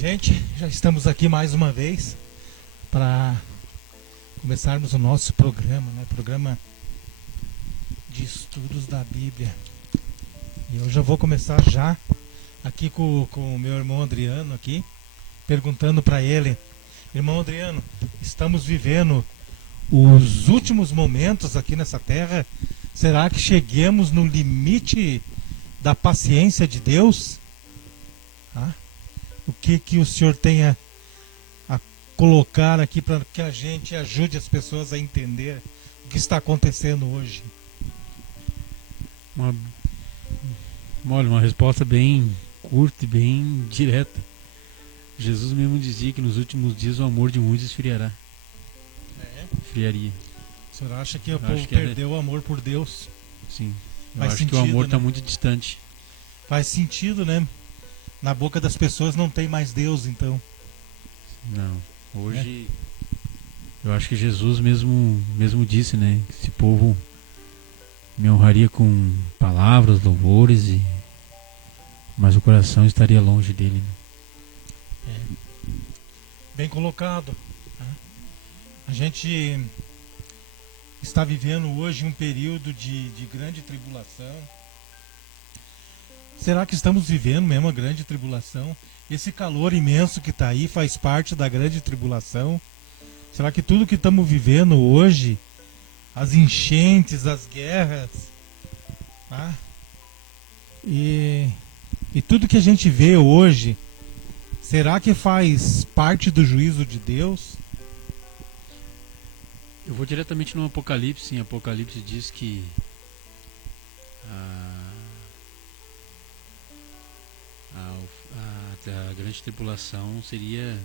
Gente, já estamos aqui mais uma vez para começarmos o nosso programa, né? Programa de estudos da Bíblia. E eu já vou começar já aqui com o meu irmão Adriano aqui, perguntando para ele: irmão Adriano, estamos vivendo os últimos momentos aqui nessa terra. Será que cheguemos no limite da paciência de Deus? O que o senhor tem a colocar aqui para que a gente ajude as pessoas a entender o que está acontecendo hoje? Uma resposta bem curta e bem direta. Jesus mesmo dizia que nos últimos dias o amor de muitos esfriará. Esfriaria. O senhor acha que o povo perdeu o amor por Deus? Sim. Eu Faz acho sentido, que o amor está né? muito distante. Faz sentido, né? Na boca das pessoas não tem mais Deus, então. Não. Hoje, eu acho que Jesus mesmo disse, né? Que esse povo me honraria com palavras, louvores, mas o coração estaria longe dele. Né? Bem colocado. A gente está vivendo hoje um período de grande tribulação. Será que estamos vivendo mesmo a grande tribulação? Esse calor imenso que está aí faz parte da grande tribulação? Será que tudo que estamos vivendo hoje, as enchentes, as guerras, e tudo que a gente vê hoje, será que faz parte do juízo de Deus? Eu vou diretamente no Apocalipse. Em Apocalipse diz que a grande tribulação seria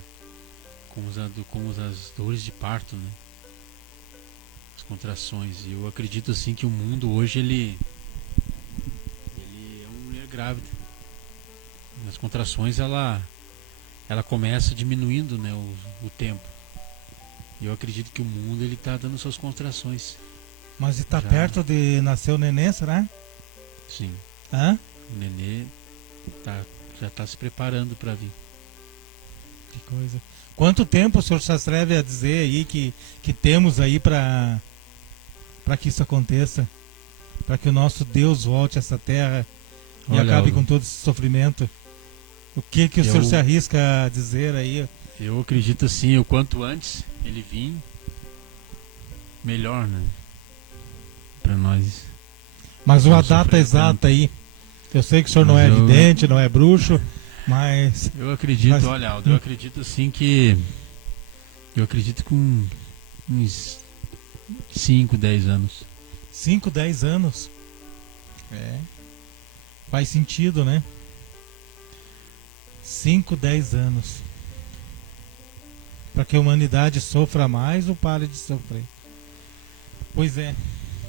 como as dores de parto, né? As contrações. E eu acredito assim que o mundo hoje ele é uma mulher grávida. As contrações ela começa diminuindo, né, o tempo. E eu acredito que o mundo ele está dando suas contrações. Mas está perto de nascer o neném, será? Sim. O nenê já está se preparando para vir. Que coisa. Quanto tempo o senhor se atreve a dizer aí que temos aí para que isso aconteça? Para que o nosso Deus volte a essa terra e acabe com todo esse sofrimento? O que o senhor se arrisca a dizer aí? Eu acredito assim, o quanto antes ele vir, melhor, né? Para nós. Mas uma data exata aí. Eu sei que o senhor não é vidente, não é bruxo, mas... Eu acredito, olha, Aldo, eu acredito assim que... Eu acredito com uns 5, 10 anos. 5, 10 anos? Faz sentido, né? 5, 10 anos. Para que a humanidade sofra mais ou pare de sofrer. Pois é.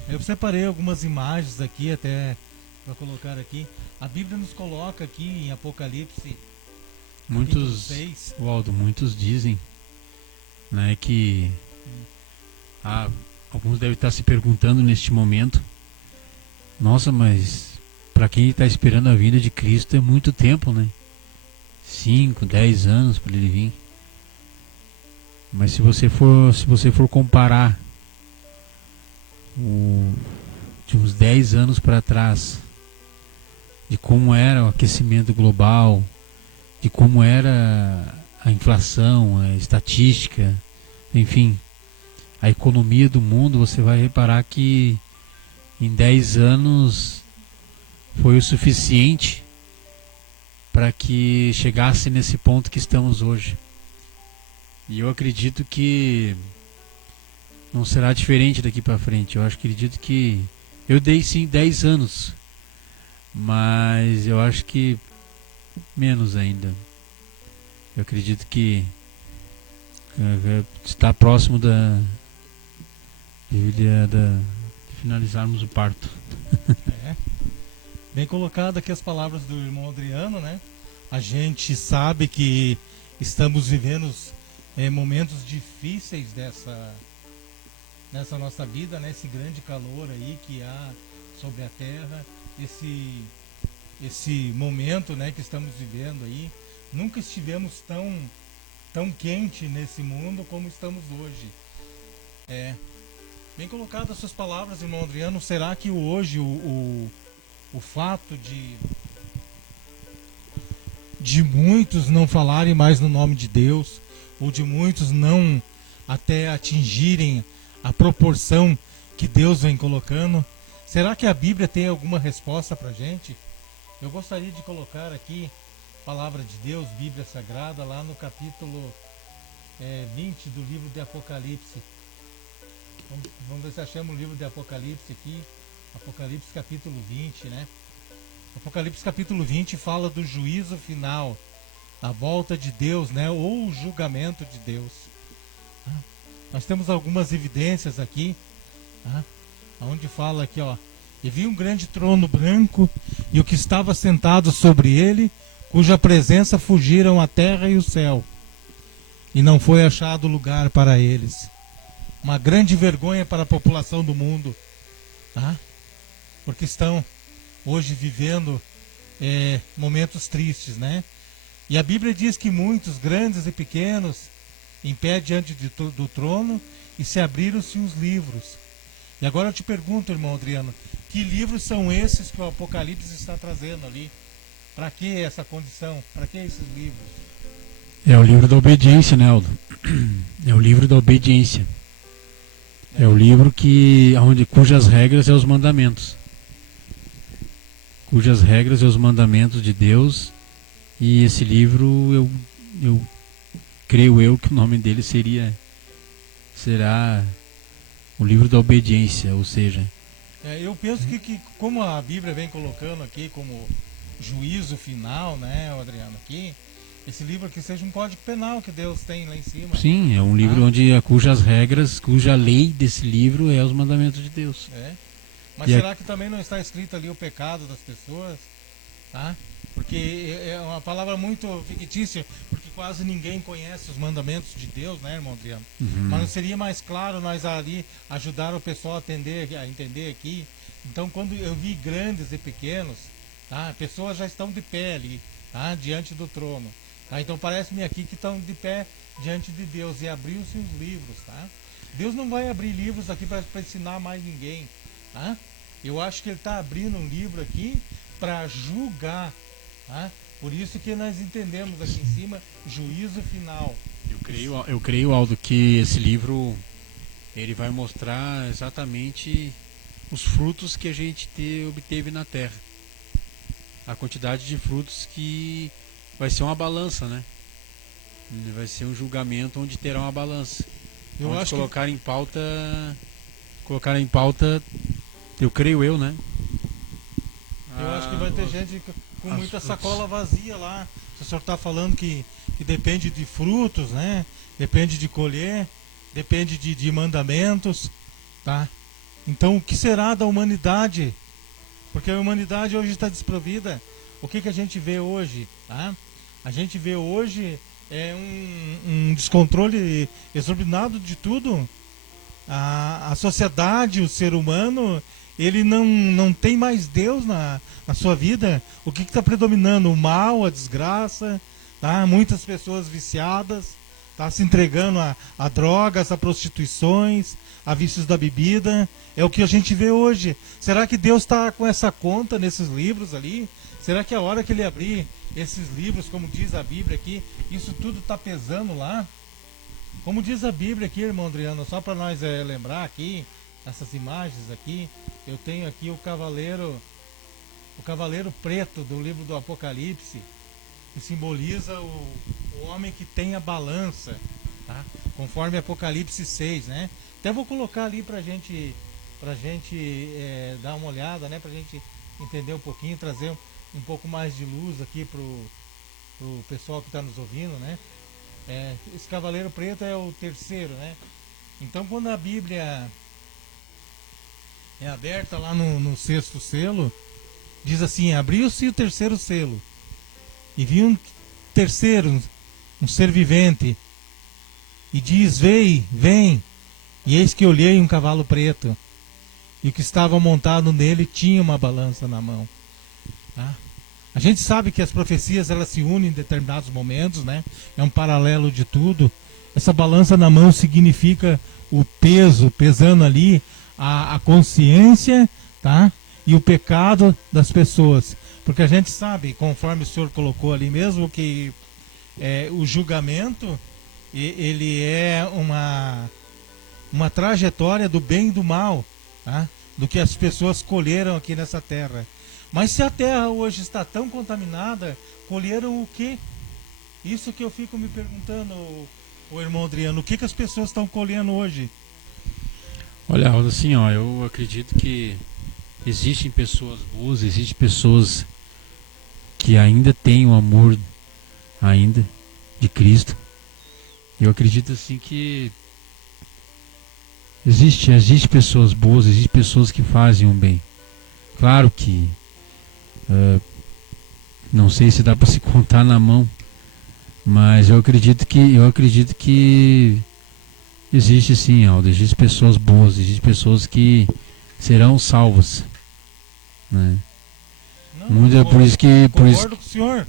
Eu separei algumas imagens aqui até para colocar aqui. A Bíblia nos coloca aqui em Apocalipse. Waldo, muitos dizem, né, que alguns devem estar se perguntando neste momento: nossa, mas para quem está esperando a vinda de Cristo é muito tempo, né? 5, 10 anos para ele vir. Mas se você for comparar de uns 10 anos para trás, de como era o aquecimento global, de como era a inflação, a estatística, enfim, a economia do mundo, você vai reparar que em 10 anos foi o suficiente para que chegasse nesse ponto que estamos hoje. E eu acredito que não será diferente daqui para frente. Eu acredito que eu dei sim 10 anos, mas eu acho que menos ainda. Eu acredito que está próximo de finalizarmos o parto. Bem colocado aqui as palavras do irmão Adriano, né? A gente sabe que estamos vivendo momentos difíceis nessa nossa vida, né? Esse grande calor aí que há sobre a terra, esse momento, né, que estamos vivendo aí, nunca estivemos tão quente nesse mundo como estamos hoje. Bem colocado as suas palavras, irmão Adriano. Será que hoje o fato de muitos não falarem mais no nome de Deus, ou de muitos não até atingirem a proporção que Deus vem colocando, será que a Bíblia tem alguma resposta para a gente? Eu gostaria de colocar aqui Palavra de Deus, Bíblia Sagrada, lá no capítulo 20 do livro de Apocalipse. Vamos ver se achamos o livro de Apocalipse aqui. Apocalipse capítulo 20, né? Apocalipse capítulo 20 fala do juízo final, a volta de Deus, né? Ou o julgamento de Deus. Nós temos algumas evidências aqui, onde fala aqui, ó: e vi um grande trono branco e o que estava sentado sobre ele, cuja presença fugiram a terra e o céu, e não foi achado lugar para eles. Uma grande vergonha para a população do mundo, porque estão hoje vivendo momentos tristes, né? E a Bíblia diz que muitos, grandes e pequenos, em pé diante do trono, e se abriram-se os livros. E agora eu te pergunto, irmão Adriano, que livros são esses que o Apocalipse está trazendo ali? Para que essa condição? Para que esses livros? É o livro da obediência, né, Aldo? É o livro da obediência. É o livro cujas regras são os mandamentos. Cujas regras são os mandamentos de Deus. E esse livro, eu creio que o nome dele será o livro da obediência, ou seja... eu penso que como a Bíblia vem colocando aqui como juízo final, né, Adriano, aqui, esse livro aqui seja um código penal que Deus tem lá em cima. Sim, é um livro cuja lei desse livro é os mandamentos de Deus. Mas será que também não está escrito ali o pecado das pessoas? Porque é uma palavra muito fictícia, porque quase ninguém conhece os mandamentos de Deus, né, irmão Adriano? Mas não seria mais claro nós ali ajudar o pessoal a entender aqui? Então, quando eu vi grandes e pequenos, pessoas já estão de pé ali, diante do trono. Então parece-me aqui que estão de pé diante de Deus, e abriu-se os livros. Deus não vai abrir livros aqui para ensinar mais ninguém. Eu acho que ele está abrindo um livro aqui para julgar. Por isso que nós entendemos aqui em cima juízo final. Eu creio, Aldo, que esse livro ele vai mostrar exatamente os frutos que a gente obteve na terra. A quantidade de frutos que vai ser uma balança, né? Vai ser um julgamento onde terá uma balança. Eu acho colocar em pauta, eu creio, né? Eu acho que vai ter gente com muita sacola vazia lá. Se o senhor está falando que depende de frutos, né? Depende de colher, depende de mandamentos, Então, o que será da humanidade? Porque a humanidade hoje está desprovida. O que a gente vê hoje? A gente vê hoje um descontrole exorbitado de tudo. A sociedade, o ser humano, ele não tem mais Deus na sua vida. O que está predominando? O mal, a desgraça, muitas pessoas viciadas, se entregando a drogas, a prostituições, a vícios da bebida. É o que a gente vê hoje. Será que Deus está com essa conta nesses livros ali? Será que a hora que ele abrir esses livros, como diz a Bíblia aqui, isso tudo está pesando lá? Como diz a Bíblia aqui, irmão Adriano, só para nós lembrar aqui, essas imagens aqui, eu tenho aqui o cavaleiro preto do livro do Apocalipse, que simboliza o homem que tem a balança, conforme Apocalipse 6, né? Até vou colocar ali pra gente dar uma olhada, né? Pra gente entender um pouquinho, trazer um pouco mais de luz aqui pro pessoal que está nos ouvindo, né? Esse cavaleiro preto é o terceiro, né? Então, quando a Bíblia é aberta lá no sexto selo, diz assim: abriu-se o terceiro selo, e vi um terceiro, um ser vivente, e diz: vem. E eis que olhei um cavalo preto, e o que estava montado nele tinha uma balança na mão. A gente sabe que as profecias elas se unem em determinados momentos, né? É um paralelo de tudo. Essa balança na mão significa o peso, pesando ali a consciência, tá? E o pecado das pessoas. Porque a gente sabe, conforme o senhor colocou ali mesmo, que o julgamento ele é uma trajetória do bem e do mal, tá? Do que as pessoas colheram aqui nessa terra. Mas se a terra hoje está tão contaminada, colheram o quê? Isso que eu fico me perguntando, o irmão Adriano, o que as pessoas estão colhendo hoje? Olha, assim, ó, eu acredito que existem pessoas boas, existem pessoas que ainda têm o amor ainda de Cristo. Eu acredito assim que existe pessoas boas, existem pessoas que fazem o bem. Claro que não sei se dá para se contar na mão, mas eu acredito que existe sim, Aldo, existem pessoas boas, existem pessoas que serão salvas, né? Não, Muito é por isso que concordo com o senhor,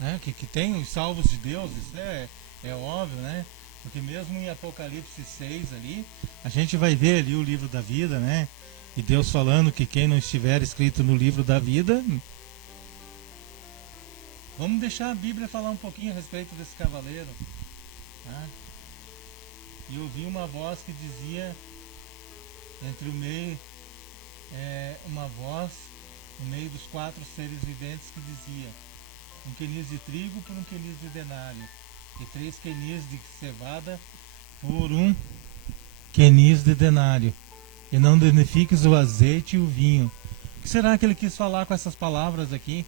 né? Que tem os salvos de Deus, isso é óbvio, né? Porque mesmo em Apocalipse 6 ali, a gente vai ver ali o livro da vida, né? E Deus falando que quem não estiver escrito no livro da vida... Vamos deixar a Bíblia falar um pouquinho a respeito desse cavaleiro, tá? E ouvi uma voz que dizia, entre o meio, uma voz no meio dos 4 seres viventes que dizia: um quenis de trigo por um quenis de denário, e 3 quenis de cevada por um quenis de denário, e não danifiques o azeite e o vinho. O que será que ele quis falar com essas palavras aqui?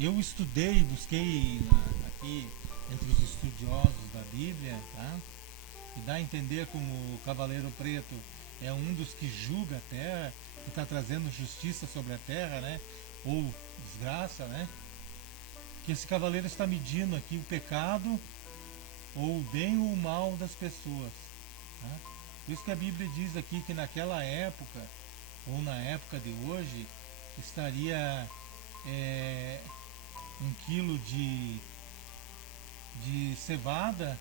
Eu estudei, busquei aqui entre os estudiosos da Bíblia, tá? E dá a entender como o Cavaleiro Preto é um dos que julga a terra, que está trazendo justiça sobre a terra, né? Ou desgraça, né? Que esse cavaleiro está medindo aqui o pecado, ou o bem ou o mal das pessoas, tá? Por isso que a Bíblia diz aqui que naquela época, ou na época de hoje, estaria 1 quilo de cevada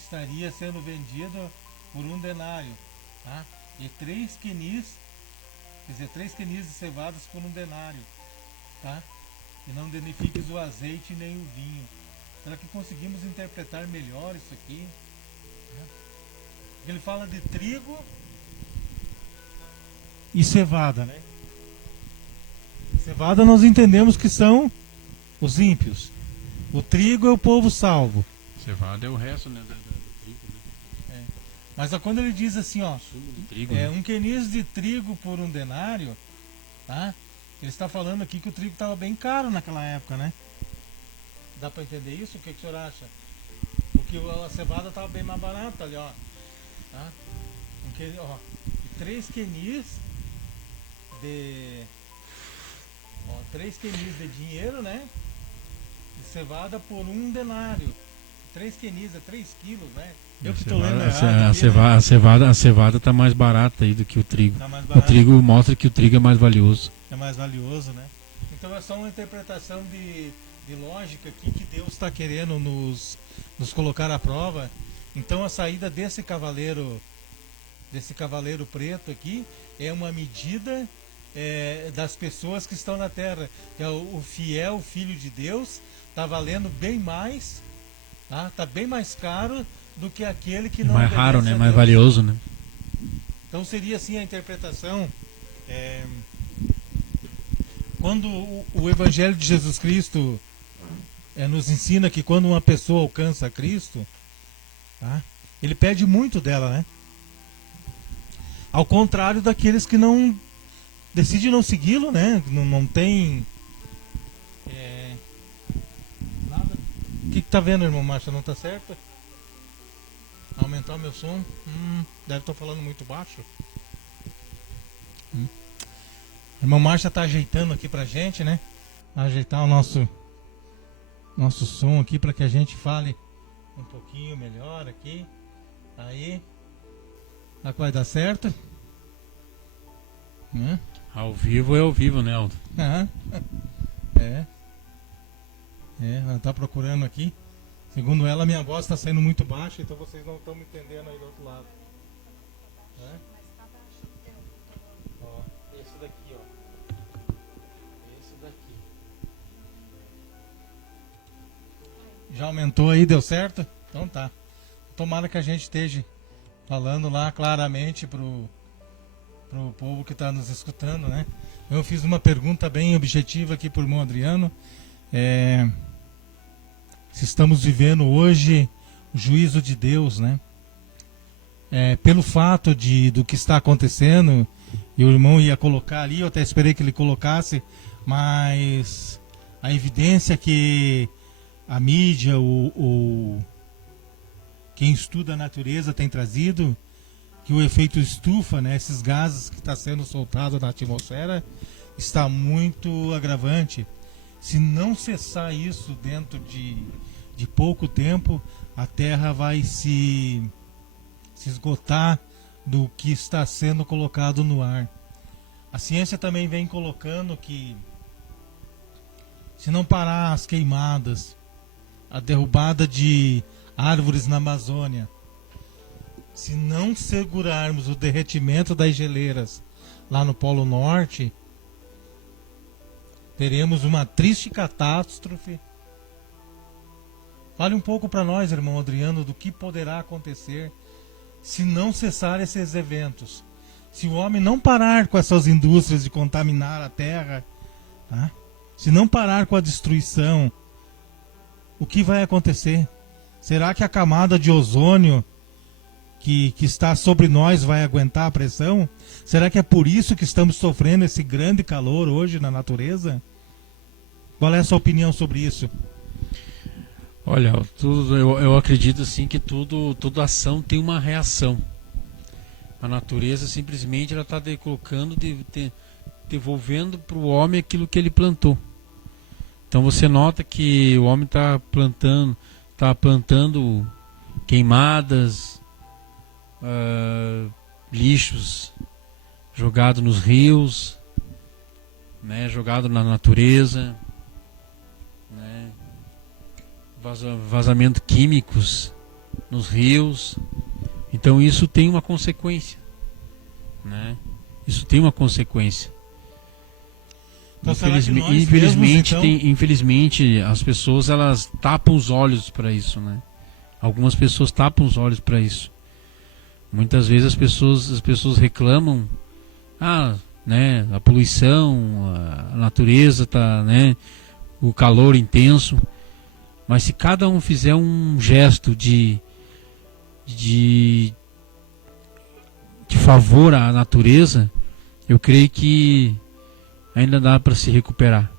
estaria sendo vendido por 1 denário, tá? E 3 quenis, quer dizer, 3 quenis de cevadas por 1 denário, tá? E não danifiques o azeite nem o vinho. Será que conseguimos interpretar melhor isso aqui? Ele fala de trigo e cevada, né? Cevada nós entendemos que são os ímpios. O trigo é o povo salvo. cevada é o resto, né, do trigo, né? Mas quando ele diz assim, ó, Trigo, né? 1 quenis de trigo por 1 denário, tá? Ele está falando aqui que o trigo estava bem caro naquela época, né? Dá para entender isso? O que o senhor acha? Porque a cevada estava bem mais barata ali, ó. Tá? E 3 quenis de... 3 quenis de dinheiro, né? De cevada por 1 denário. 3 quenis é 3 quilos, né? Eu que estou lendo errado. A cevada está mais barata aí do que o trigo. Tá mais O barato. trigo mostra que o trigo é mais valioso. É mais valioso, né? Então é só uma interpretação de lógica aqui que Deus está querendo nos colocar à prova. Então a saída desse cavaleiro preto aqui é uma medida das pessoas que estão na terra. O fiel filho de Deus está valendo bem mais, tá? Tá bem mais caro do que aquele que não mais raro, obedece né? a Mais Deus. valioso, né? Então seria assim a interpretação. Quando o Evangelho de Jesus Cristo nos ensina que quando uma pessoa alcança Cristo, tá? Ele pede muito dela, né? Ao contrário daqueles que não decidem não segui-lo, né? Não tem nada. O que tá vendo, irmão Márcio? Não tá certo? Aumentar o meu som? Deve estar falando muito baixo. O irmão Márcio tá ajeitando aqui pra gente, né? Ajeitar o nosso som aqui para que a gente fale um pouquinho melhor aqui. Aí. Será que vai dar certo? Ao vivo é ao vivo, né, Aldo? Aham. Ela tá procurando aqui. Segundo ela, minha voz está saindo muito baixa, então vocês não estão me entendendo aí do outro lado. Ó, esse daqui, ó. Esse daqui. Já aumentou aí, deu certo? Então tá. Tomara que a gente esteja falando lá claramente pro povo que está nos escutando, né? Eu fiz uma pergunta bem objetiva aqui pro irmão Adriano. Se estamos vivendo hoje o juízo de Deus, né? Pelo fato do que está acontecendo, e o irmão ia colocar ali, eu até esperei que ele colocasse, mas a evidência que a mídia, quem estuda a natureza tem trazido, que o efeito estufa, né, esses gases que está sendo soltado na atmosfera, está muito agravante. Se não cessar isso dentro de pouco tempo, a Terra vai se esgotar do que está sendo colocado no ar. A ciência também vem colocando que, se não parar as queimadas, a derrubada de árvores na Amazônia, se não segurarmos o derretimento das geleiras lá no Polo Norte, teremos uma triste catástrofe. Fale um pouco para nós, irmão Adriano, do que poderá acontecer se não cessar esses eventos. Se o homem não parar com essas indústrias de contaminar a terra, tá? Se não parar com a destruição, o que vai acontecer? Será que a camada de ozônio que está sobre nós vai aguentar a pressão? Será que é por isso que estamos sofrendo esse grande calor hoje na natureza? Qual é a sua opinião sobre isso? Olha, eu acredito assim que toda ação tem uma reação. A natureza simplesmente ela está devolvendo para o homem aquilo que ele plantou. Então você nota que o homem está plantando queimadas, lixos jogado nos rios, né, jogado na natureza, né, vazamento químicos nos rios. Então isso tem uma consequência, né? Isso tem uma consequência. Então, infelizmente as pessoas elas tapam os olhos para isso, né? Algumas pessoas tapam os olhos para isso. Muitas vezes as pessoas reclamam, né, a poluição, a natureza tá, né, o calor intenso. Mas se cada um fizer um gesto de favor à natureza, eu creio que ainda dá para se recuperar.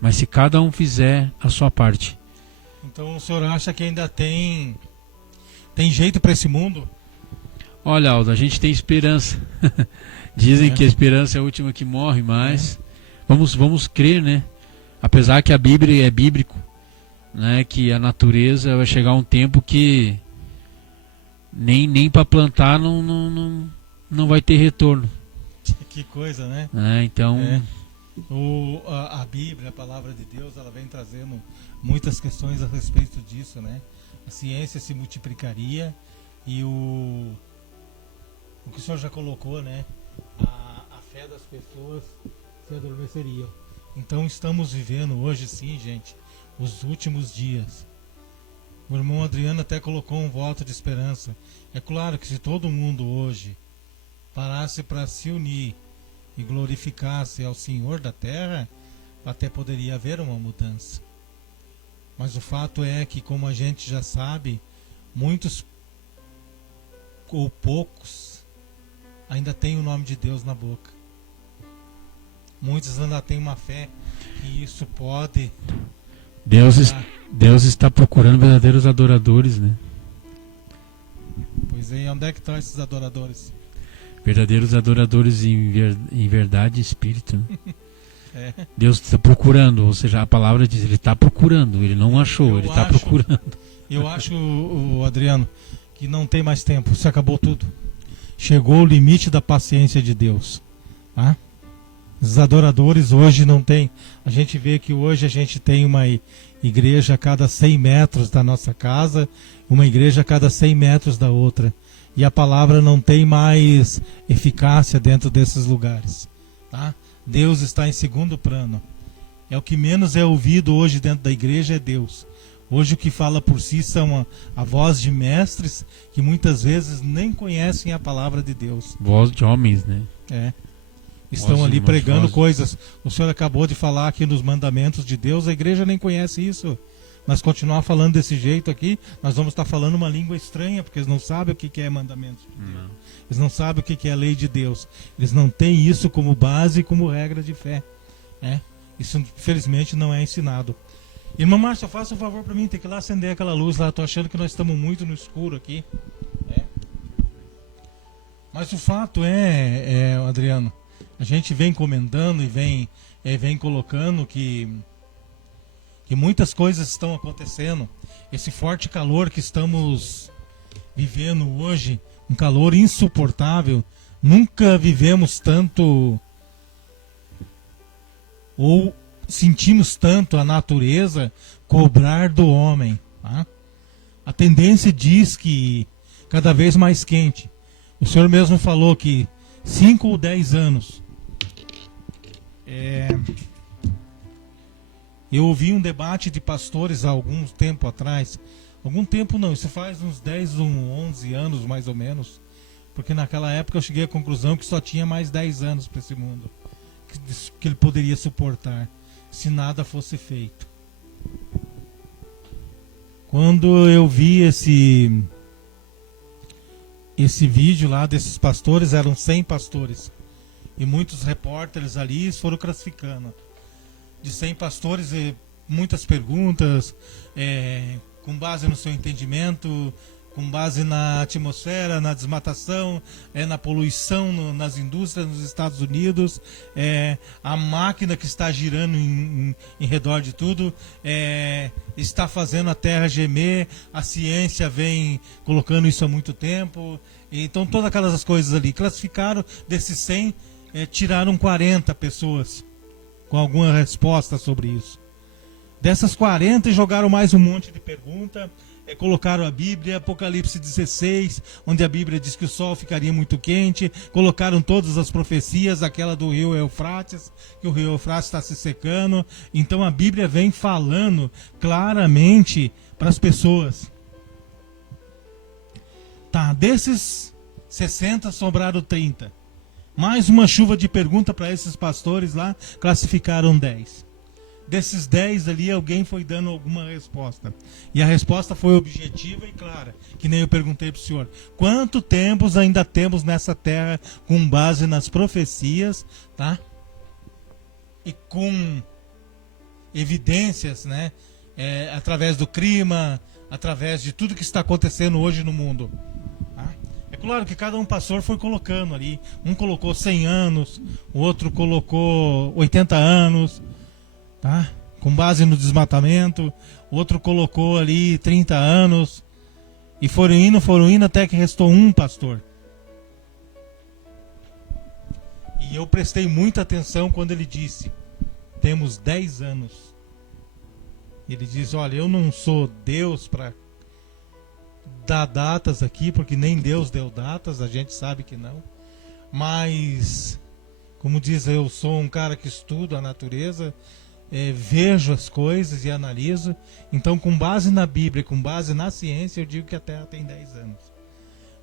Mas se cada um fizer a sua parte. Então o senhor acha que ainda tem jeito para esse mundo? Olha, Aldo, a gente tem esperança. Dizem que a esperança é a última que morre, mas vamos crer, né? Apesar que a Bíblia é bíblico, né? Que a natureza vai chegar um tempo que nem para plantar não vai ter retorno. Que coisa, né? Então a Bíblia, a palavra de Deus, ela vem trazendo muitas questões a respeito disso, né? A ciência se multiplicaria e o que o senhor já colocou, né? A fé das pessoas se adormeceria. Então estamos vivendo hoje, sim, gente, os últimos dias. O irmão Adriano até colocou um voto de esperança. É claro que se todo mundo hoje parasse para se unir e glorificasse ao Senhor da terra, até poderia haver uma mudança. Mas o fato é que, como a gente já sabe, muitos ou poucos ainda têm o nome de Deus na boca. Muitos ainda têm uma fé que isso pode... Deus está procurando verdadeiros adoradores, né? Pois é, onde é que estão esses adoradores? Verdadeiros adoradores em verdade e espírito, né? Deus está procurando, ou seja, a palavra diz, ele está procurando, ele não achou, ele está procurando. Eu acho, Adriano, que não tem mais tempo, se acabou tudo. Chegou o limite da paciência de Deus, tá? Os adoradores hoje não tem. A gente vê que hoje a gente tem uma igreja a cada 100 metros da nossa casa, uma igreja a cada 100 metros da outra. E a palavra não tem mais eficácia dentro desses lugares. Tá? Deus está em segundo plano. É o que menos é ouvido hoje dentro da igreja é Deus. Hoje o que fala por si são a voz de mestres que muitas vezes nem conhecem a palavra de Deus. Voz de homens, né? Estão Voz ali de pregando voz. coisas. O senhor acabou de falar aqui nos mandamentos de Deus, a igreja nem conhece isso. Nós continuar falando desse jeito aqui, nós vamos estar falando uma língua estranha, porque eles não sabem o que é mandamentos de Deus. Eles não sabem o que é a lei de Deus. Eles não têm isso como base e como regra de fé. Isso, infelizmente, não é ensinado. Irmã Márcia, faça um favor para mim, tem que ir lá acender aquela luz lá. Estou achando que nós estamos muito no escuro aqui. Mas o fato Adriano, a gente vem comentando e vem colocando que muitas coisas estão acontecendo. Esse forte calor que estamos vivendo hoje, um calor insuportável, nunca vivemos tanto ou sentimos tanto a natureza cobrar do homem. Tá? A tendência diz que cada vez mais quente. O senhor mesmo falou que 5 ou 10 anos. Eu ouvi um debate de pastores há algum tempo atrás. Algum tempo não, isso faz uns 10 ou 11 anos mais ou menos. Porque naquela época eu cheguei à conclusão que só tinha mais 10 anos para esse mundo. Que ele poderia suportar se nada fosse feito. Quando eu vi esse vídeo lá desses pastores, eram 100 pastores. E muitos repórteres ali foram classificando. De 100 pastores, muitas perguntas, com base no seu entendimento, com base na atmosfera, na desmatação, na poluição nas indústrias nos Estados Unidos, a máquina que está girando em redor de tudo, está fazendo a Terra gemer, a ciência vem colocando isso há muito tempo. Então todas aquelas coisas ali, classificaram desses 100, tiraram 40 pessoas com alguma resposta sobre isso. Dessas 40 jogaram mais um monte de pergunta, colocaram a Bíblia, Apocalipse 16, onde a Bíblia diz que o sol ficaria muito quente, colocaram todas as profecias, aquela do rio Eufrates, que o rio Eufrates está se secando. Então a Bíblia vem falando claramente para as pessoas. Tá, desses 60 sobraram 30. Mais uma chuva de pergunta para esses pastores lá, classificaram 10. Desses 10 ali, alguém foi dando alguma resposta. E a resposta foi objetiva e clara, que nem eu perguntei para o senhor. Quanto tempo ainda temos nessa terra com base nas profecias, tá? E com evidências, né? Através do clima, através de tudo que está acontecendo hoje no mundo. É claro que cada um pastor foi colocando ali. Um colocou 100 anos, o outro colocou 80 anos, tá? Com base no desmatamento. O outro colocou ali 30 anos. E foram indo até que restou um pastor. E eu prestei muita atenção quando ele disse: temos 10 anos. Ele diz: olha, eu não sou Deus para dar datas aqui, porque nem Deus deu datas, a gente sabe que não. Mas, como diz, eu sou um cara que estudo a natureza, vejo as coisas e analiso. Então, com base na Bíblia, com base na ciência, eu digo que a Terra tem 10 anos.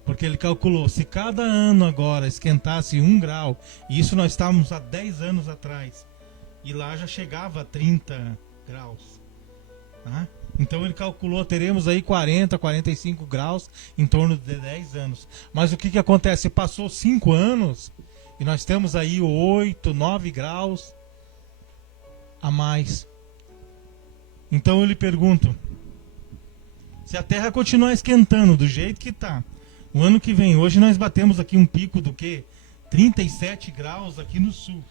Porque ele calculou, se cada ano agora esquentasse 1 grau, e isso nós estávamos há 10 anos atrás, e lá já chegava a 30 graus, tá? Então ele calculou, teremos aí 40, 45 graus em torno de 10 anos. Mas o que acontece? Passou 5 anos e nós temos aí 8, 9 graus a mais. Então eu lhe pergunto, se a Terra continuar esquentando do jeito que está, o ano que vem, hoje nós batemos aqui um pico do quê? 37 graus aqui no sul.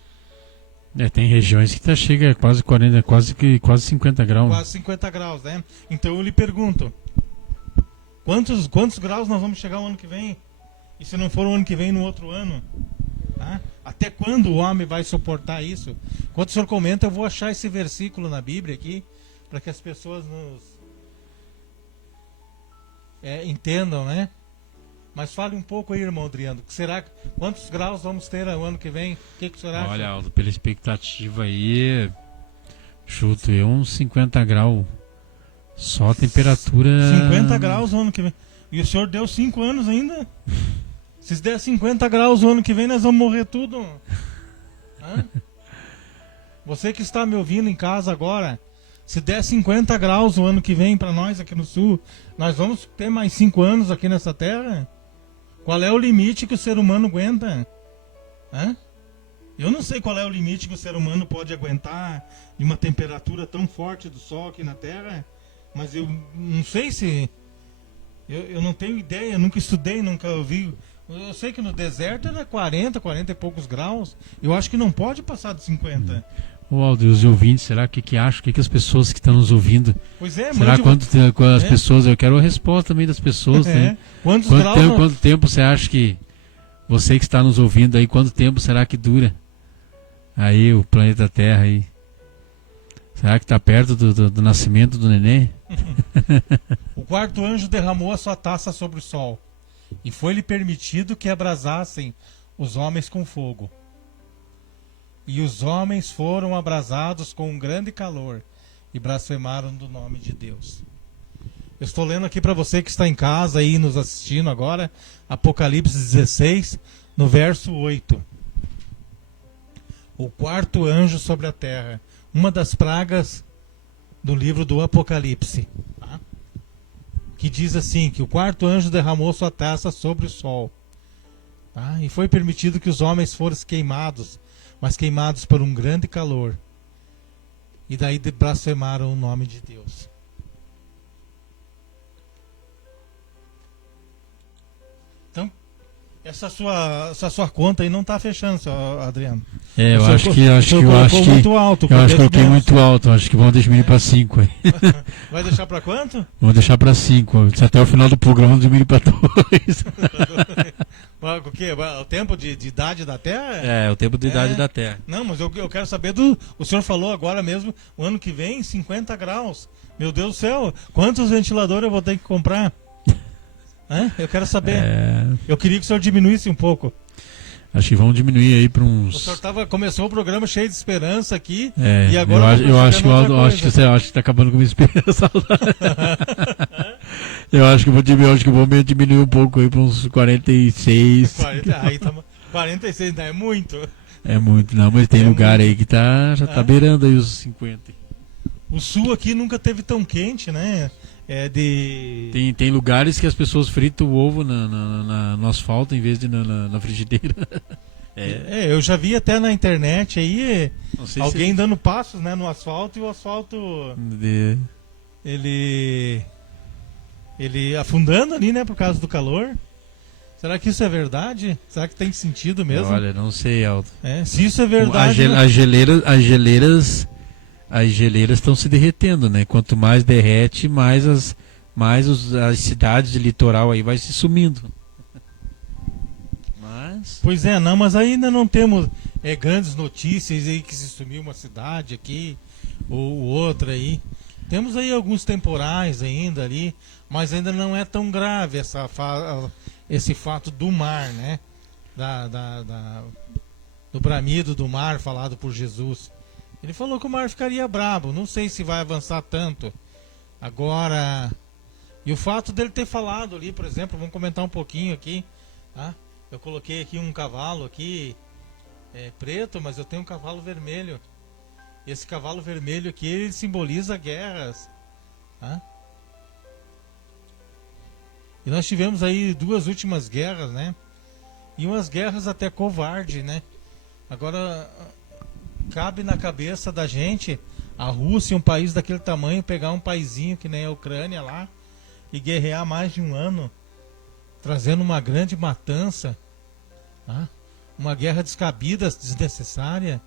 Tem regiões que chega a quase 40, quase 50 graus. Quase 50 graus, né? Então eu lhe pergunto, quantos graus nós vamos chegar o ano que vem? E se não for o ano que vem, no outro ano? Tá? Até quando o homem vai suportar isso? Enquanto o senhor comenta, eu vou achar esse versículo na Bíblia aqui, para que as pessoas nos entendam, né? Mas fale um pouco aí, irmão Adriano. Quantos graus vamos ter no ano que vem? O que o senhor acha? Olha, Aldo, pela expectativa aí, chuto eu uns 50 graus. Só a temperatura... 50 graus no ano que vem. E o senhor deu 5 anos ainda? Se der 50 graus no ano que vem, nós vamos morrer tudo. Hã? Você que está me ouvindo em casa agora, se der 50 graus no ano que vem para nós aqui no sul, nós vamos ter mais 5 anos aqui nessa terra? Qual é o limite que o ser humano aguenta? Hã? Eu não sei qual é o limite que o ser humano pode aguentar de uma temperatura tão forte do sol aqui na terra, mas eu não sei se... Eu não tenho ideia, nunca estudei, nunca ouvi. Eu sei que no deserto era 40 e poucos graus. Eu acho que não pode passar de 50. Ô Aldo, e os ouvintes, será que acham? O que as pessoas que estão nos ouvindo... Pois é, será quando as pessoas... Eu quero a resposta também das pessoas, né? Quanto tempo você acha que... Você que está nos ouvindo aí, quanto tempo será que dura? Aí o planeta Terra aí... Será que está perto do nascimento do neném? O quarto anjo derramou a sua taça sobre o sol, e foi-lhe permitido que abrasassem os homens com fogo. E os homens foram abrasados com um grande calor, e blasfemaram do nome de Deus. Eu estou lendo aqui para você que está em casa aí nos assistindo agora, Apocalipse 16, no verso 8. O quarto anjo sobre a terra. Uma das pragas do livro do Apocalipse, tá? Que diz assim, que o quarto anjo derramou sua taça sobre o sol, tá? E foi permitido que os homens fossem queimados, mas queimados por um grande calor, e daí blasfemaram o nome de Deus. Então, essa sua conta aí não está fechando, seu Adriano. Eu acho que muito alto. Eu acho que coloquei muito alto. Acho que vamos diminuir para 5 aí. Vai deixar para quanto? Vamos deixar para 5. Até o final do programa vamos diminuir para 2. O quê? O tempo de idade da Terra? É, o tempo de idade da Terra. Não, mas eu quero saber o senhor falou agora mesmo, o ano que vem, 50 graus. Meu Deus do céu, quantos ventiladores eu vou ter que comprar? Eu quero saber. Eu queria que o senhor diminuísse um pouco. Acho que vamos diminuir aí para uns... O senhor começou o programa cheio de esperança aqui, e agora... Eu acho que você está acabando com a minha esperança. Eu acho que vou diminuir um pouco aí para uns 46. 46 não é muito? É muito, não, mas tem lugar aí que já está beirando aí os 50. O sul aqui nunca teve tão quente, né? Tem lugares que as pessoas fritam o ovo no asfalto em vez de na frigideira. Eu já vi até na internet aí alguém dando passos, né, no asfalto, e o asfalto ele afundando ali, né, por causa do calor. Será que isso é verdade? Será que tem sentido mesmo? Olha, não sei, Aldo. Se isso é verdade... As geleiras estão se derretendo, né? Quanto mais derrete, mais as cidades de litoral aí vai se sumindo. Pois é, mas ainda não temos grandes notícias aí que se sumiu uma cidade aqui ou outra aí. Temos aí alguns temporais ainda ali, mas ainda não é tão grave esse fato do mar, né? Do bramido do mar falado por Jesus. Ele falou que o mar ficaria brabo. Não sei se vai avançar tanto. Agora... E o fato dele ter falado ali, por exemplo, vamos comentar um pouquinho aqui. Tá? Eu coloquei aqui um cavalo aqui, preto, mas eu tenho um cavalo vermelho. Esse cavalo vermelho aqui, ele simboliza guerras. Tá? E nós tivemos aí 2 últimas guerras, né? E umas guerras até covarde, né? Agora... Cabe na cabeça da gente, a Rússia, um país daquele tamanho, pegar um paizinho que nem a Ucrânia lá e guerrear mais de um ano, trazendo uma grande matança, tá? Uma guerra descabida, desnecessária.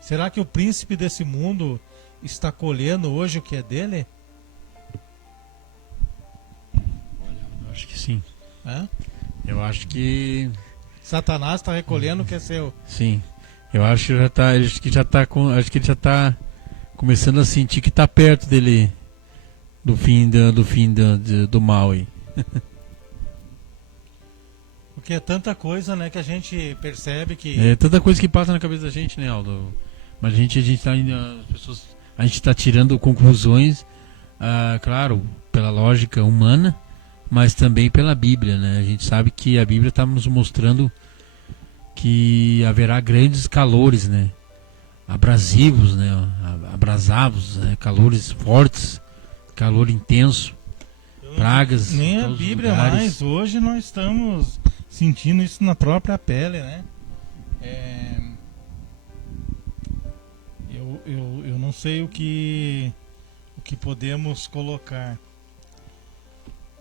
Será que o príncipe desse mundo está colhendo hoje o que é dele? Olha, eu acho que sim. É? Eu acho que... Satanás está recolhendo o que é seu. Sim. Eu acho que acho que ele já tá começando a sentir que tá perto dele do fim do mal aí. Porque é tanta coisa, né, que a gente percebe que É tanta coisa que passa na cabeça da gente, né, Aldo? Mas a gente tá ainda, as pessoas, a gente tá tirando conclusões, claro, pela lógica humana, mas também pela Bíblia, né? A gente sabe que a Bíblia está nos mostrando que haverá grandes calores, né? Abrasivos, né? Abrasavos, né? Calores fortes, calor intenso, pragas. nem em a todos os Bíblia lugares. mais. Hoje nós estamos sentindo isso na própria pele, né? Eu não sei o que podemos colocar.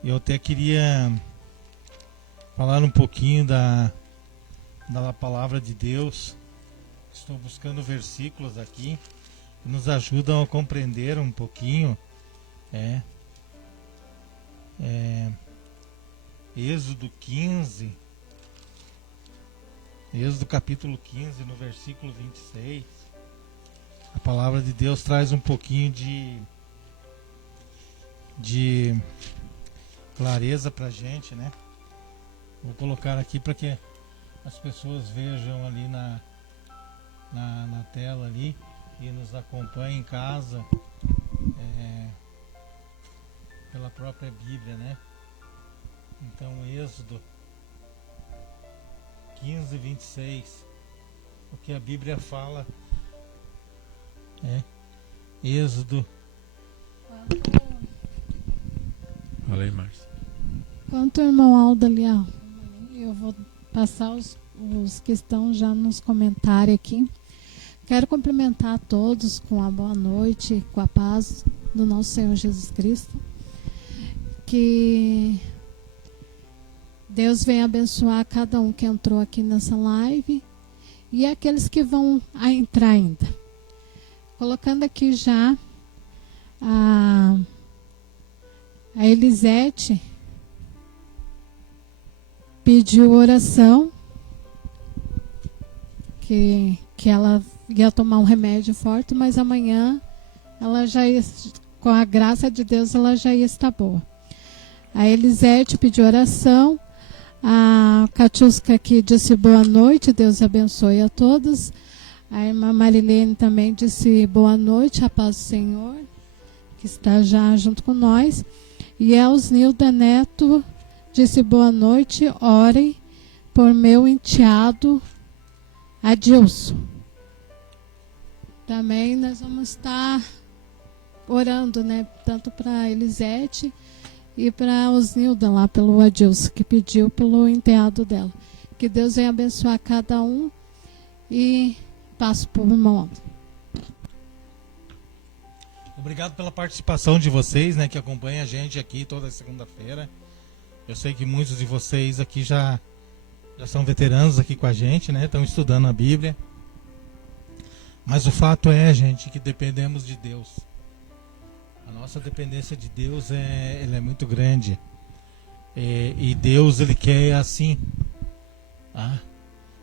Eu até queria falar um pouquinho da palavra de Deus. Estou buscando versículos aqui que nos ajudam a compreender um pouquinho. Êxodo 15, Êxodo capítulo 15, no versículo 26. A palavra de Deus traz um pouquinho de clareza pra gente, né? Vou colocar aqui para que as pessoas vejam ali na tela ali e nos acompanhem em casa, pela própria Bíblia, né? Então, Êxodo 15, 26, o que a Bíblia fala Êxodo. Fala aí, Márcia. Quanto o irmão Aldo ali, ó, eu vou passar os que estão já nos comentários aqui. Quero cumprimentar a todos com a boa noite, com a paz do nosso Senhor Jesus Cristo. Que Deus venha abençoar cada um que entrou aqui nessa live e aqueles que vão entrar ainda. Colocando aqui já a Elisete pediu oração, que ela ia tomar um remédio forte, mas amanhã ela já ia, com a graça de Deus, ela já ia estar boa. A Elisete pediu oração. A Catiusca aqui disse boa noite, Deus abençoe a todos. A irmã Marilene também disse boa noite, a paz do Senhor, que está já junto com nós. E Elsnilda Neto disse boa noite, orem por meu enteado Adilson. Também nós vamos estar orando, né? Tanto para Elisete e para Osnilda lá pelo Adilson, que pediu pelo enteado dela. Que Deus venha abençoar cada um e passo por irmão. Obrigado pela participação de vocês, né, que acompanham a gente aqui toda segunda-feira. Eu sei que muitos de vocês aqui já são veteranos aqui com a gente, né? Estão estudando a Bíblia. Mas o fato é, gente, que dependemos de Deus. A nossa dependência de Deus ela é muito grande. E Deus, Ele quer assim.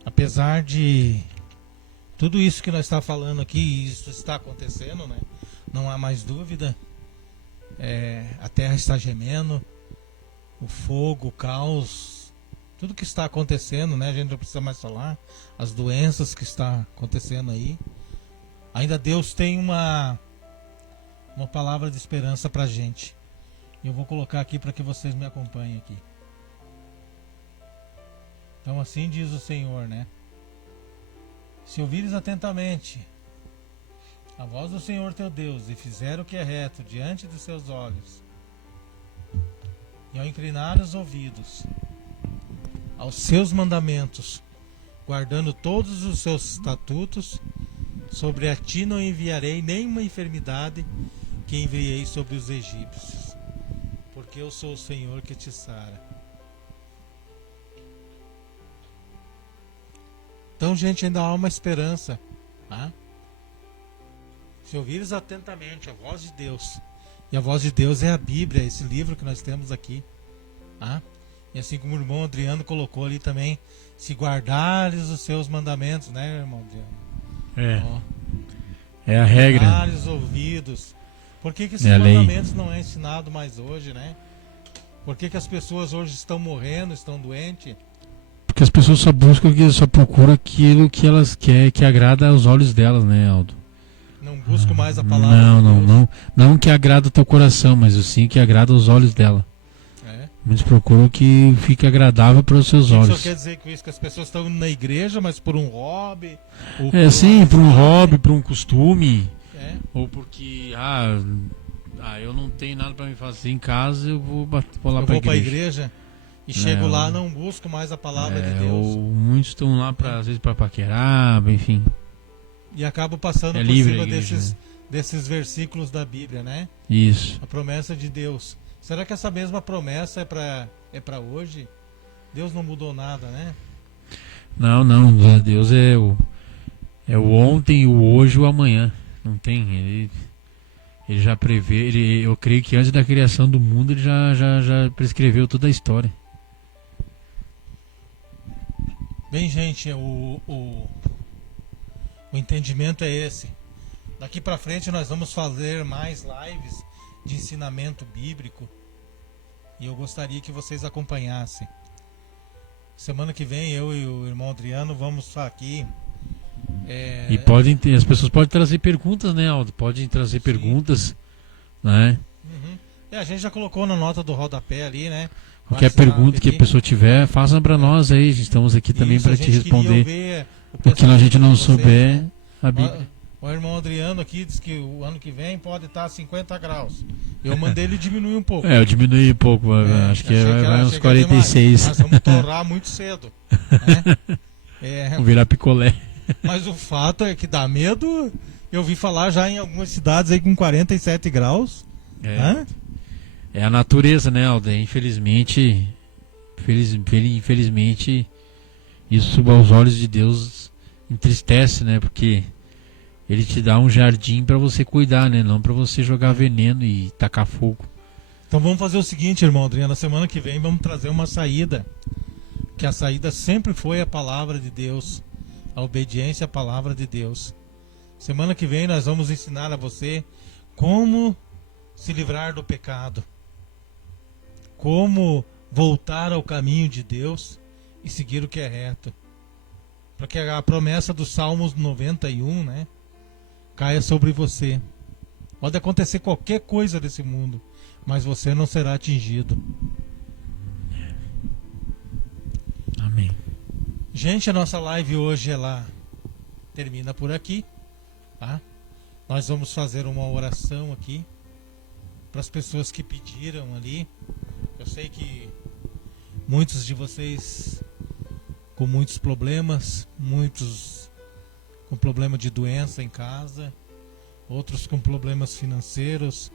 Apesar de tudo isso que nós estamos falando aqui, isso está acontecendo, né? Não há mais dúvida. A terra está gemendo. O fogo, o caos, tudo que está acontecendo, né? A gente não precisa mais falar. As doenças que estão acontecendo aí. Ainda Deus tem uma palavra de esperança pra gente. Eu vou colocar aqui para que vocês me acompanhem aqui. Então assim diz o Senhor, né? Se ouvires atentamente a voz do Senhor teu Deus e fizer o que é reto diante de seus olhos, e ao inclinar os ouvidos aos seus mandamentos, guardando todos os seus estatutos, sobre a ti não enviarei nenhuma enfermidade que enviei sobre os egípcios, porque eu sou o Senhor que te sara. Então, gente, ainda há uma esperança. Se ouvires atentamente a voz de Deus, e a voz de Deus é a Bíblia, esse livro que nós temos aqui, E assim como o irmão Adriano colocou ali também, se guardares os seus mandamentos, né, irmão Adriano? Ó, É a regra. guardares os ouvidos. Por que esses É a lei. mandamentos não é ensinado mais hoje, né? Por que as pessoas hoje estão morrendo, estão doentes? Porque as pessoas só só procuram aquilo que elas querem, que agrada aos olhos delas, né, Aldo? Não buscam mais a palavra Não, de não, Deus. não. Não que agrada o teu coração, mas sim que agrada aos olhos dela. É. Muitos procuram que fique agradável para os seus Isso olhos. quer dizer com isso que as pessoas estão indo na igreja, mas por um hobby? Ou É, sim, uma por um amizade? hobby, por um costume, É. ou porque, eu não tenho nada para me fazer em casa, eu vou lá Eu para vou para a igreja. igreja e chego Não. lá, não busco mais a palavra de Deus. Ou muitos estão lá às vezes para paquerar, enfim. E acabo passando É por livre cima a igreja, desses versículos da Bíblia, né? Isso. A promessa de Deus. Será que essa mesma promessa é para hoje? Deus não mudou nada, né? Não, Deus é o ontem, o hoje e o amanhã. Não tem, ele já prevê, eu creio que antes da criação do mundo ele já prescreveu toda a história. Bem, gente, o entendimento é esse. Daqui para frente nós vamos fazer mais lives de ensinamento bíblico e eu gostaria que vocês acompanhassem. Semana que vem eu e o irmão Adriano vamos estar aqui. E as pessoas podem trazer perguntas, né, Aldo? Podem trazer perguntas, né? Uhum. A gente já colocou na nota do rodapé ali, né? Qualquer WhatsApp pergunta que a ali. pessoa tiver, faça para nós aí. Estamos aqui também Isso, para a te gente queria responder. ouvir O que a gente não de vocês, souber, né? a Bíblia. O irmão Adriano aqui diz que o ano que vem pode estar a 50 graus. Eu mandei ele diminuir um pouco. Eu diminui um pouco, acho que achei vai uns achei que ia demais. 46. Nós vamos torrar muito cedo. Né? Vamos virar picolé. Mas o fato é que dá medo. Eu vi falar já em algumas cidades aí com 47 graus. Hã? É a natureza, né, Aldo? Infelizmente, isso aos olhos de Deus entristece, né? Porque ele te dá um jardim para você cuidar, né? Não para você jogar veneno e tacar fogo. Então vamos fazer o seguinte, irmão Adriano. Na semana que vem vamos trazer uma saída. Que a saída sempre foi a palavra de Deus. A obediência à palavra de Deus. Semana que vem nós vamos ensinar a você como se livrar do pecado. Como voltar ao caminho de Deus e seguir o que é reto. Para que a promessa do Salmos 91, né, caia sobre você. Pode acontecer qualquer coisa desse mundo, mas você não será atingido. Amém. Gente, a nossa live hoje ela termina por aqui, tá? Nós vamos fazer uma oração aqui para as pessoas que pediram ali. Eu sei que muitos de vocês com muitos problemas, muitos com problema de doença em casa, outros com problemas financeiros,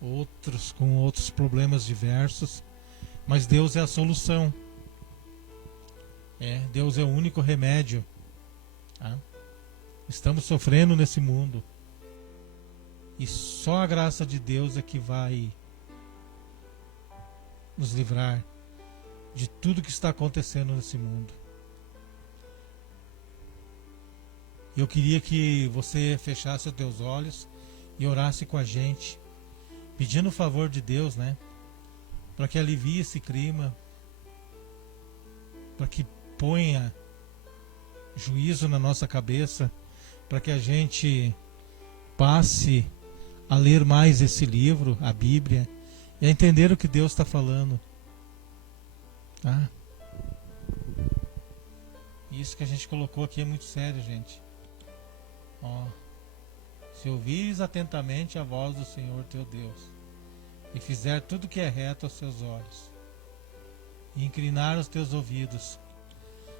outros com outros problemas diversos, mas Deus é a solução. Deus é o único remédio. Tá? Estamos sofrendo nesse mundo e só a graça de Deus é que vai nos livrar de tudo que está acontecendo nesse mundo. Eu queria que você fechasse os teus olhos e orasse com a gente, pedindo o favor de Deus, né? Para que alivie esse clima, para que ponha juízo na nossa cabeça, para que a gente passe a ler mais esse livro, a Bíblia, e a entender o que Deus está falando. Tá? Isso que a gente colocou aqui é muito sério, gente. Ó, se ouvires atentamente a voz do Senhor teu Deus, e fizer tudo que é reto aos seus olhos, e inclinar os teus ouvidos,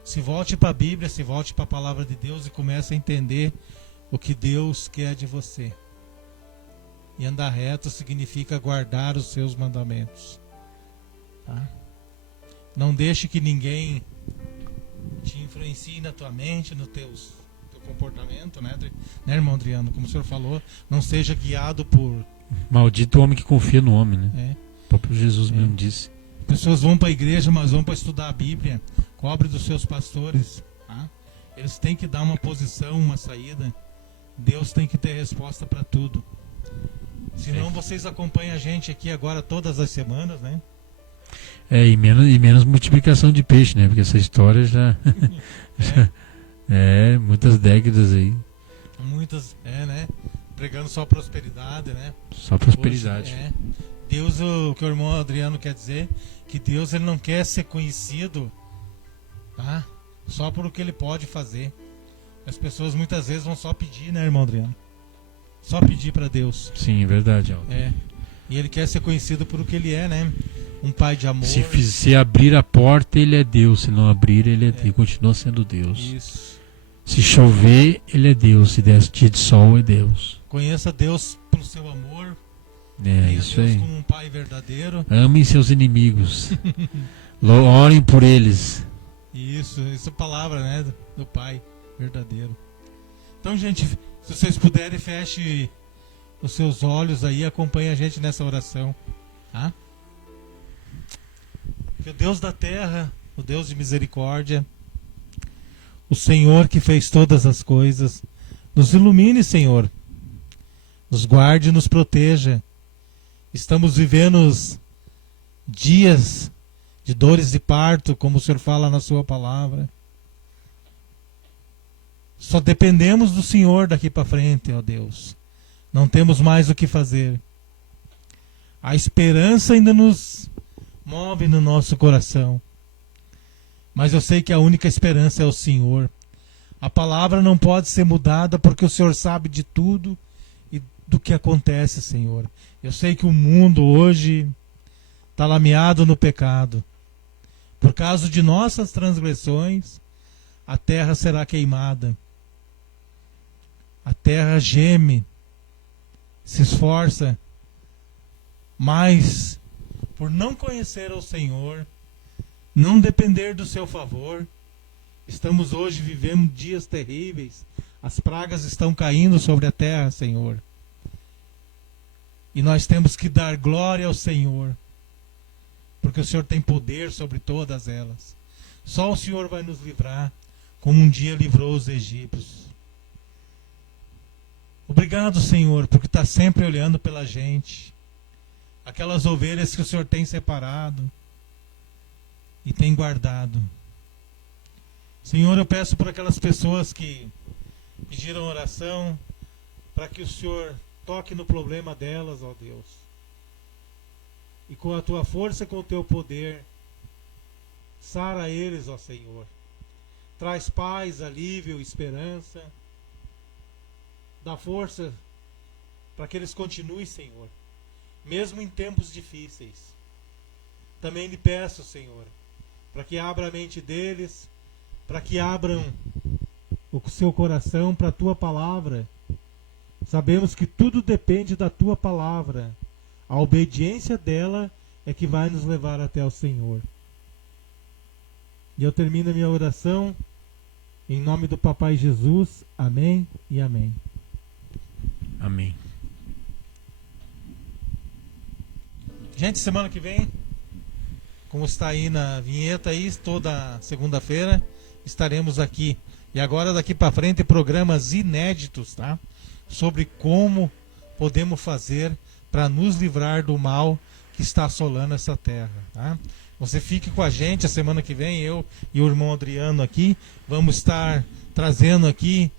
se volte para a Bíblia, se volte para a palavra de Deus e comece a entender o que Deus quer de você. E andar reto significa guardar os seus mandamentos. Tá? Não deixe que ninguém te influencie na tua mente, no teu comportamento, né, irmão Adriano? Como o senhor falou, não seja guiado por... Maldito o homem que confia no homem, né? É. O próprio Jesus mesmo disse. Pessoas vão para a igreja, mas vão para estudar a Bíblia. Cobre dos seus pastores. Tá? Eles têm que dar uma posição, uma saída. Deus tem que ter resposta para tudo. Senão vocês acompanham a gente aqui agora todas as semanas, né? E menos multiplicação de peixe, né? Porque essa história já... muitas décadas aí. Muitas, né? Pregando só prosperidade, né? Só prosperidade. Hoje, Deus, o que o irmão Adriano quer dizer, que Deus ele não quer ser conhecido, tá? Só por o que ele pode fazer. As pessoas muitas vezes vão só pedir, né, irmão Adriano? Só pedir para Deus. Sim, é verdade. E ele quer ser conhecido por o que ele é, né? Um pai de amor. Se abrir a porta, ele é Deus. Se não abrir, ele continua sendo Deus. Isso. Se chover, ele é Deus. Se der dia de sol, é Deus. Conheça Deus pelo seu amor. Isso Deus aí. como um pai verdadeiro. Amem seus inimigos. Orem por eles. Isso é palavra, né? Do pai verdadeiro. Então, gente, se vocês puderem, feche os seus olhos aí e acompanhe a gente nessa oração. Tá? Que o Deus da terra, o Deus de misericórdia, o Senhor que fez todas as coisas, nos ilumine, Senhor. Nos guarde e nos proteja. Estamos vivendo dias de dores de parto, como o Senhor fala na sua palavra. Só dependemos do Senhor daqui para frente, ó Deus. Não temos mais o que fazer. A esperança ainda nos move no nosso coração. Mas eu sei que a única esperança é o Senhor. A palavra não pode ser mudada porque o Senhor sabe de tudo e do que acontece, Senhor. Eu sei que o mundo hoje está lameado no pecado. Por causa de nossas transgressões, a terra será queimada. A terra geme, se esforça, mas por não conhecer ao Senhor, não depender do seu favor, estamos hoje vivendo dias terríveis. As pragas estão caindo sobre a terra, Senhor. E nós temos que dar glória ao Senhor, porque o Senhor tem poder sobre todas elas. Só o Senhor vai nos livrar, como um dia livrou os egípcios. Obrigado, Senhor, porque está sempre olhando pela gente. Aquelas ovelhas que o Senhor tem separado e tem guardado. Senhor, eu peço por aquelas pessoas que pediram oração, para que o Senhor toque no problema delas, ó Deus. E com a tua força e com o teu poder, sara eles, ó Senhor. Traz paz, alívio, esperança. Dá força para que eles continuem, Senhor, mesmo em tempos difíceis. Também lhe peço, Senhor, para que abra a mente deles, para que abram o seu coração para a tua palavra. Sabemos que tudo depende da tua palavra. A obediência dela é que vai nos levar até o Senhor. E eu termino a minha oração em nome do Papai Jesus. Amém e amém. Amém. Gente, semana que vem, como está aí na vinheta aí, toda segunda-feira estaremos aqui. E agora daqui para frente programas inéditos, tá? Sobre como podemos fazer para nos livrar do mal que está assolando essa terra, tá? Você fique com a gente a semana que vem, eu e o irmão Adriano aqui, vamos estar trazendo aqui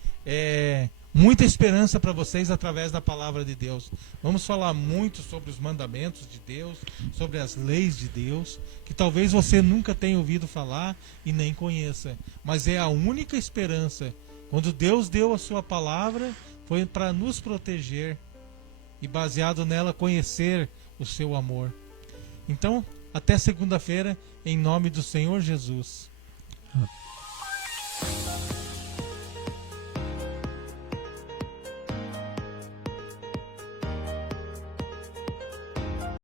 muita esperança para vocês através da palavra de Deus. Vamos falar muito sobre os mandamentos de Deus, sobre as leis de Deus, que talvez você nunca tenha ouvido falar e nem conheça, mas é a única esperança. Quando Deus deu a sua palavra, foi para nos proteger e baseado nela conhecer o seu amor. Então, até segunda-feira, em nome do Senhor Jesus.